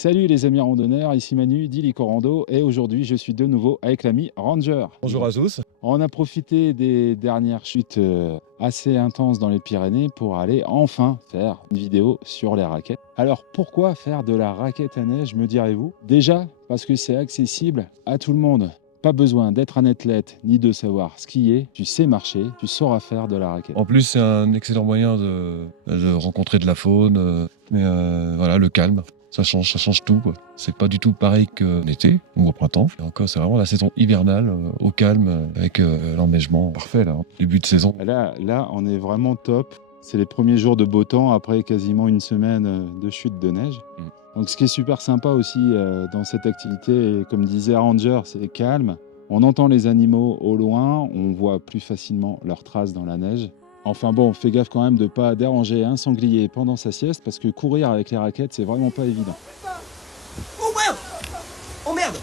Salut les amis randonneurs, ici Manu d'Illico Rando et aujourd'hui je suis de nouveau avec l'ami Ranger. Bonjour à tous. On a profité des dernières chutes assez intenses dans les Pyrénées pour aller enfin faire une vidéo sur les raquettes. Alors pourquoi faire de la raquette à neige, me direz-vous? Déjà parce que c'est accessible à tout le monde. Pas besoin d'être un athlète ni de savoir skier, tu sais marcher, tu sauras faire de la raquette. En plus, c'est un excellent moyen de rencontrer de la faune, voilà, le calme. Ça change tout, quoi. C'est pas du tout pareil que l'été ou au printemps. Et encore, c'est vraiment la saison hivernale, au calme, avec l'enneigement parfait, là, hein. Début de saison. Là, on est vraiment top. C'est les premiers jours de beau temps après quasiment une semaine de chute de neige. Donc, ce qui est super sympa aussi dans cette activité, et comme disait Ranger, c'est calme. On entend les animaux au loin, on voit plus facilement leurs traces dans la neige. Enfin bon, fais gaffe quand même de ne pas déranger un sanglier pendant sa sieste parce que courir avec les raquettes, c'est vraiment pas évident. Oh merde! Oh merde!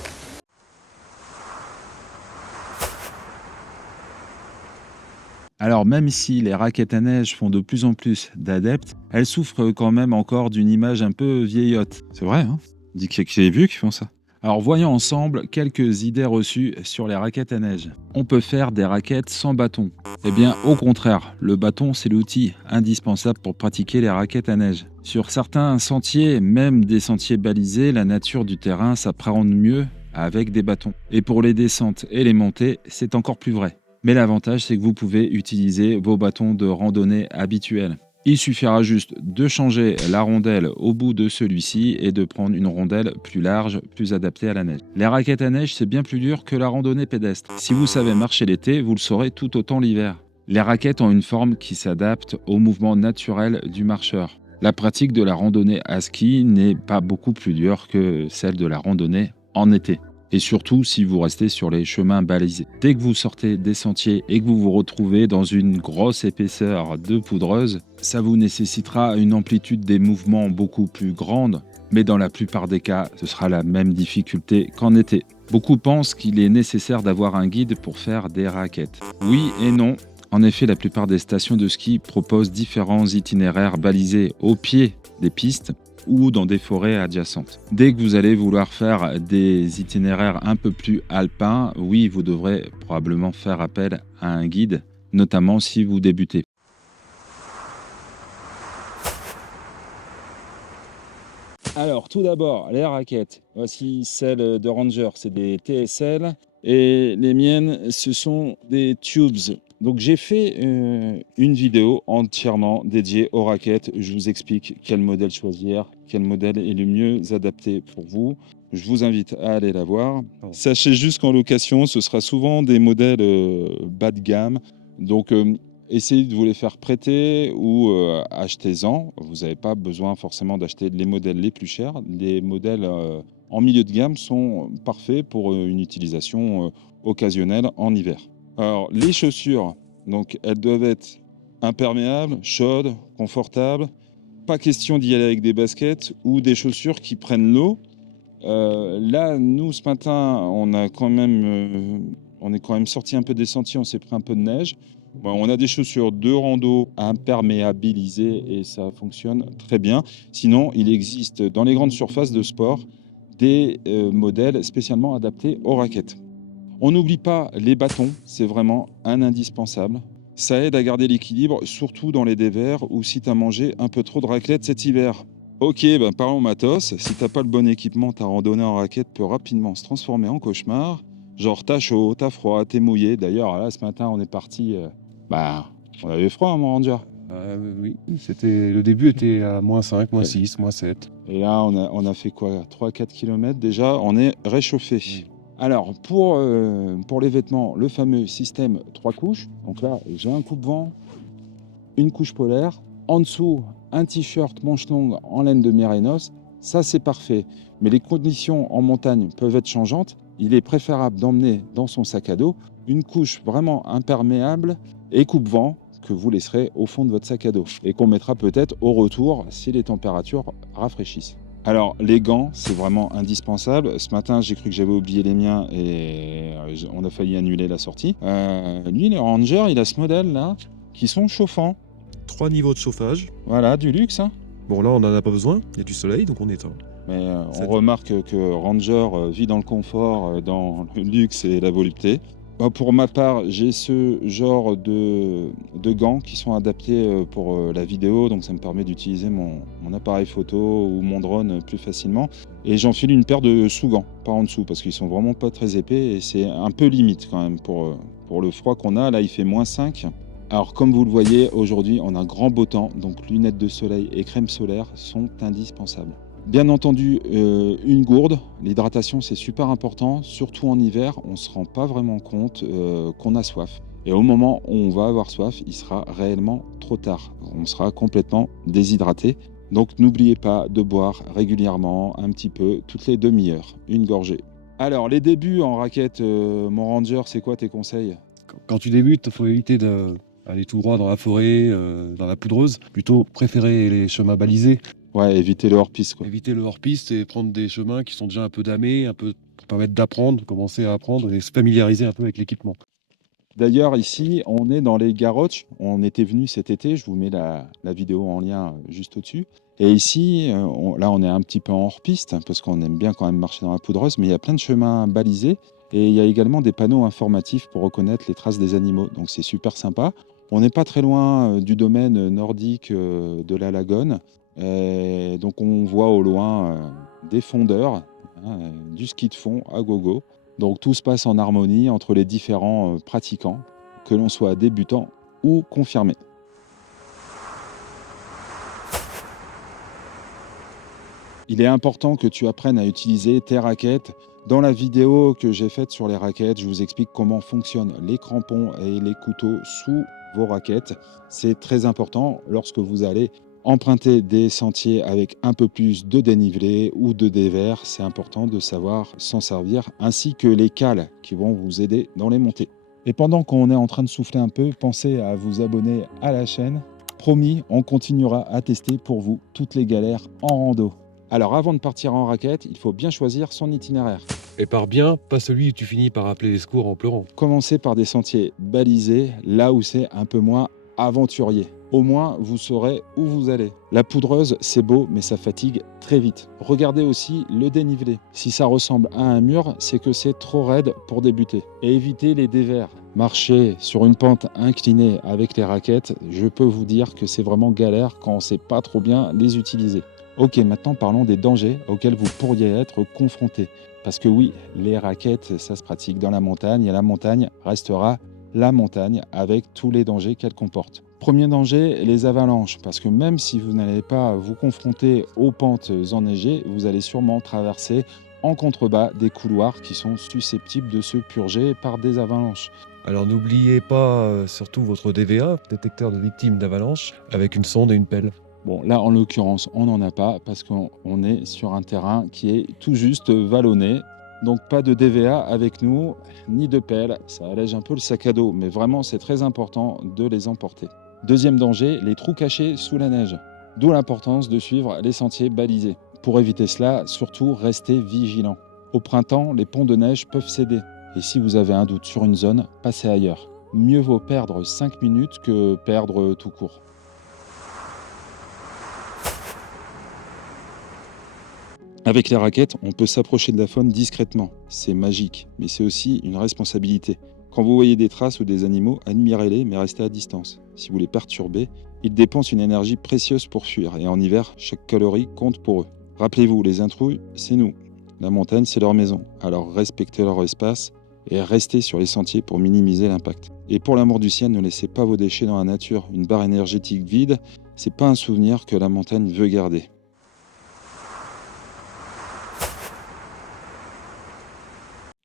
Alors même si les raquettes à neige font de plus en plus d'adeptes, elles souffrent quand même encore d'une image un peu vieillotte. C'est vrai, hein? On dit qu'il y a que les vieux qui font ça. Alors voyons ensemble quelques idées reçues sur les raquettes à neige. On peut faire des raquettes sans bâton. Eh bien au contraire, le bâton c'est l'outil indispensable pour pratiquer les raquettes à neige. Sur certains sentiers, même des sentiers balisés, la nature du terrain s'appréhende mieux avec des bâtons. Et pour les descentes et les montées, c'est encore plus vrai. Mais l'avantage, c'est que vous pouvez utiliser vos bâtons de randonnée habituels. Il suffira juste de changer la rondelle au bout de celui-ci et de prendre une rondelle plus large, plus adaptée à la neige. Les raquettes à neige, c'est bien plus dur que la randonnée pédestre. Si vous savez marcher l'été, vous le saurez tout autant l'hiver. Les raquettes ont une forme qui s'adapte au mouvement naturel du marcheur. La pratique de la randonnée à ski n'est pas beaucoup plus dure que celle de la randonnée en été. Et surtout si vous restez sur les chemins balisés. Dès que vous sortez des sentiers et que vous vous retrouvez dans une grosse épaisseur de poudreuse, ça vous nécessitera une amplitude des mouvements beaucoup plus grande, mais dans la plupart des cas, ce sera la même difficulté qu'en été. Beaucoup pensent qu'il est nécessaire d'avoir un guide pour faire des raquettes. Oui et non. En effet, la plupart des stations de ski proposent différents itinéraires balisés au pied des pistes ou dans des forêts adjacentes. Dès que vous allez vouloir faire des itinéraires un peu plus alpins, oui, vous devrez probablement faire appel à un guide, notamment si vous débutez. Alors, tout d'abord, les raquettes. Voici celles de Ranger, c'est des TSL. Et les miennes, ce sont des Tubes. Donc, j'ai fait une vidéo entièrement dédiée aux raquettes. Je vous explique quel modèle choisir, quel modèle est le mieux adapté pour vous. Je vous invite à aller la voir. Sachez juste qu'en location, ce sera souvent des modèles bas de gamme. Donc, essayez de vous les faire prêter ou achetez-en. Vous n'avez pas besoin forcément d'acheter les modèles les plus chers. Les modèles en milieu de gamme sont parfaits pour une utilisation occasionnelle en hiver. Alors, les chaussures, donc, elles doivent être imperméables, chaudes, confortables. Pas question d'y aller avec des baskets ou des chaussures qui prennent l'eau. Là, nous, ce matin, on est quand même sorti un peu des sentiers, on s'est pris un peu de neige. Bon, on a des chaussures de rando imperméabilisées et ça fonctionne très bien. Sinon, il existe dans les grandes surfaces de sport des modèles spécialement adaptés aux raquettes. On n'oublie pas les bâtons, c'est vraiment un indispensable. Ça aide à garder l'équilibre, surtout dans les dévers ou si tu as mangé un peu trop de raclette cet hiver. Ok, parlons matos. Si t'as pas le bon équipement, ta randonnée en raquette peut rapidement se transformer en cauchemar. Genre t'as chaud, t'as froid, t'es mouillé. D'ailleurs, là, ce matin, on est parti... on avait froid, hein, mon Ranger. Oui, le début était à -5, -6, -7. Et là, on a fait quoi? 3-4 km déjà, on est réchauffé. Oui. Alors, pour les vêtements, le fameux système 3 couches. Donc là, j'ai un coupe-vent, une couche polaire. En dessous, un t-shirt manche longue en laine de mérinos. Ça, c'est parfait. Mais les conditions en montagne peuvent être changeantes. Il est préférable d'emmener dans son sac à dos une couche vraiment imperméable et coupe-vent que vous laisserez au fond de votre sac à dos et qu'on mettra peut-être au retour si les températures rafraîchissent. Alors, les gants, c'est vraiment indispensable. Ce matin, j'ai cru que j'avais oublié les miens et on a failli annuler la sortie. Lui, le Ranger, il a ce modèle-là qui sont chauffants. 3 niveaux de chauffage. Voilà, du luxe, hein. Bon, là, on n'en a pas besoin. Il y a du soleil, donc on éteint. Mais Ça- on remarque que Ranger vit dans le confort, dans le luxe et la volupté. Bah, pour ma part, j'ai ce genre de gants qui sont adaptés pour la vidéo, donc ça me permet d'utiliser mon appareil photo ou mon drone plus facilement. Et j'enfile une paire de sous-gants par en dessous parce qu'ils sont vraiment pas très épais et c'est un peu limite quand même pour le froid qu'on a. Là, il fait -5. Alors, comme vous le voyez, aujourd'hui, on a un grand beau temps, donc lunettes de soleil et crème solaire sont indispensables. Bien entendu, une gourde. L'hydratation, c'est super important, surtout en hiver. On ne se rend pas vraiment compte qu'on a soif. Et au moment où on va avoir soif, il sera réellement trop tard. On sera complètement déshydraté. Donc n'oubliez pas de boire régulièrement, un petit peu, toutes les demi-heures, une gorgée. Alors, les débuts en raquette, mon ranger, c'est quoi tes conseils? Quand tu débutes, il faut éviter d'aller tout droit dans la forêt, dans la poudreuse. Plutôt préférer les chemins balisés. Ouais, éviter le hors-piste, quoi. Éviter le hors-piste et prendre des chemins qui sont déjà un peu damés, un peu pour permettre d'apprendre, commencer à apprendre et se familiariser un peu avec l'équipement. D'ailleurs, ici, on est dans les Garroches. On était venu cet été. Je vous mets la vidéo en lien juste au-dessus. Et ici, là, on est un petit peu en hors-piste parce qu'on aime bien quand même marcher dans la poudreuse, mais il y a plein de chemins balisés. Et il y a également des panneaux informatifs pour reconnaître les traces des animaux. Donc, c'est super sympa. On n'est pas très loin du domaine nordique de la Lagone. Et donc, on voit au loin des fondeurs, hein, du ski de fond à gogo. Donc tout se passe en harmonie entre les différents pratiquants, que l'on soit débutant ou confirmé. Il est important que tu apprennes à utiliser tes raquettes. Dans la vidéo que j'ai faite sur les raquettes, je vous explique comment fonctionnent les crampons et les couteaux sous vos raquettes. C'est très important lorsque vous allez emprunter des sentiers avec un peu plus de dénivelé ou de dévers. C'est important de savoir s'en servir, ainsi que les cales qui vont vous aider dans les montées. Et pendant qu'on est en train de souffler un peu, pensez à vous abonner à la chaîne. Promis, on continuera à tester pour vous toutes les galères en rando. Alors avant de partir en raquette, il faut bien choisir son itinéraire. Et par bien, pas celui où tu finis par appeler les secours en pleurant. Commencez par des sentiers balisés, là où c'est un peu moins aventurier. Au moins, vous saurez où vous allez. La poudreuse, c'est beau, mais ça fatigue très vite. Regardez aussi le dénivelé. Si ça ressemble à un mur, c'est que c'est trop raide pour débuter. Et évitez les dévers. Marcher sur une pente inclinée avec les raquettes, je peux vous dire que c'est vraiment galère quand on ne sait pas trop bien les utiliser. Ok, maintenant parlons des dangers auxquels vous pourriez être confrontés. Parce que oui, les raquettes, ça se pratique dans la montagne et la montagne restera la montagne avec tous les dangers qu'elle comporte. Premier danger, les avalanches, parce que même si vous n'allez pas vous confronter aux pentes enneigées, vous allez sûrement traverser en contrebas des couloirs qui sont susceptibles de se purger par des avalanches. Alors n'oubliez pas surtout votre DVA, détecteur de victimes d'avalanche, avec une sonde et une pelle. Bon, là, en l'occurrence, on n'en a pas parce qu'on est sur un terrain qui est tout juste vallonné. Donc, pas de DVA avec nous, ni de pelle. Ça allège un peu le sac à dos, mais vraiment, c'est très important de les emporter. Deuxième danger, les trous cachés sous la neige. D'où l'importance de suivre les sentiers balisés. Pour éviter cela, surtout, restez vigilant. Au printemps, les ponts de neige peuvent céder. Et si vous avez un doute sur une zone, passez ailleurs. Mieux vaut perdre 5 minutes que perdre tout court. Avec les raquettes, on peut s'approcher de la faune discrètement. C'est magique, mais c'est aussi une responsabilité. Quand vous voyez des traces ou des animaux, admirez-les, mais restez à distance. Si vous les perturbez, ils dépensent une énergie précieuse pour fuir, et en hiver, chaque calorie compte pour eux. Rappelez-vous, les intrus, c'est nous. La montagne, c'est leur maison. Alors respectez leur espace et restez sur les sentiers pour minimiser l'impact. Et pour l'amour du ciel, ne laissez pas vos déchets dans la nature. Une barre énergétique vide, c'est pas un souvenir que la montagne veut garder.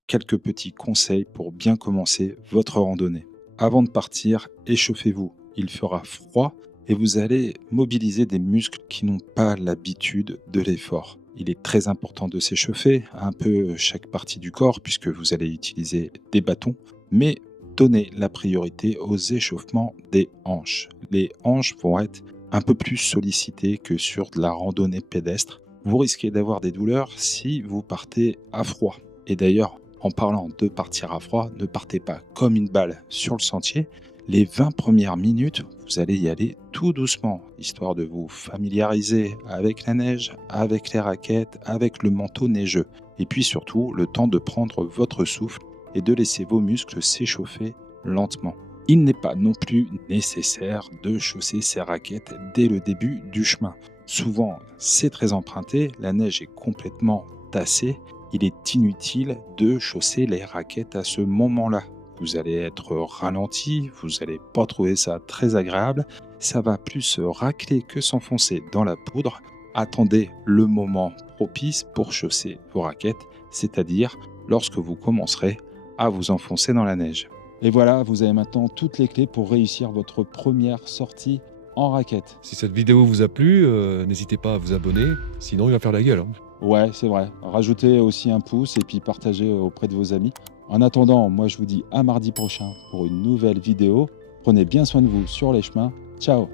Quelques petits conseils pour bien commencer votre randonnée. Avant de partir, échauffez-vous. Il fera froid et vous allez mobiliser des muscles qui n'ont pas l'habitude de l'effort. Il est très important de s'échauffer un peu chaque partie du corps puisque vous allez utiliser des bâtons, mais donnez la priorité aux échauffements des hanches. Les hanches vont être un peu plus sollicitées que sur de la randonnée pédestre. Vous risquez d'avoir des douleurs si vous partez à froid. Et d'ailleurs, en parlant de partir à froid, ne partez pas comme une balle sur le sentier. Les 20 premières minutes, vous allez y aller tout doucement, histoire de vous familiariser avec la neige, avec les raquettes, avec le manteau neigeux. Et puis surtout, le temps de prendre votre souffle et de laisser vos muscles s'échauffer lentement. Il n'est pas non plus nécessaire de chausser ces raquettes dès le début du chemin. Souvent, c'est très emprunté, la neige est complètement tassée. Il est inutile de chausser les raquettes à ce moment-là. Vous allez être ralenti, vous n'allez pas trouver ça très agréable. Ça va plus se racler que s'enfoncer dans la poudre. Attendez le moment propice pour chausser vos raquettes, c'est-à-dire lorsque vous commencerez à vous enfoncer dans la neige. Et voilà, vous avez maintenant toutes les clés pour réussir votre première sortie en raquette. Si cette vidéo vous a plu, n'hésitez pas à vous abonner, sinon il va faire la gueule. Ouais, c'est vrai. Rajoutez aussi un pouce et puis partagez auprès de vos amis. En attendant, moi je vous dis à mardi prochain pour une nouvelle vidéo. Prenez bien soin de vous sur les chemins. Ciao!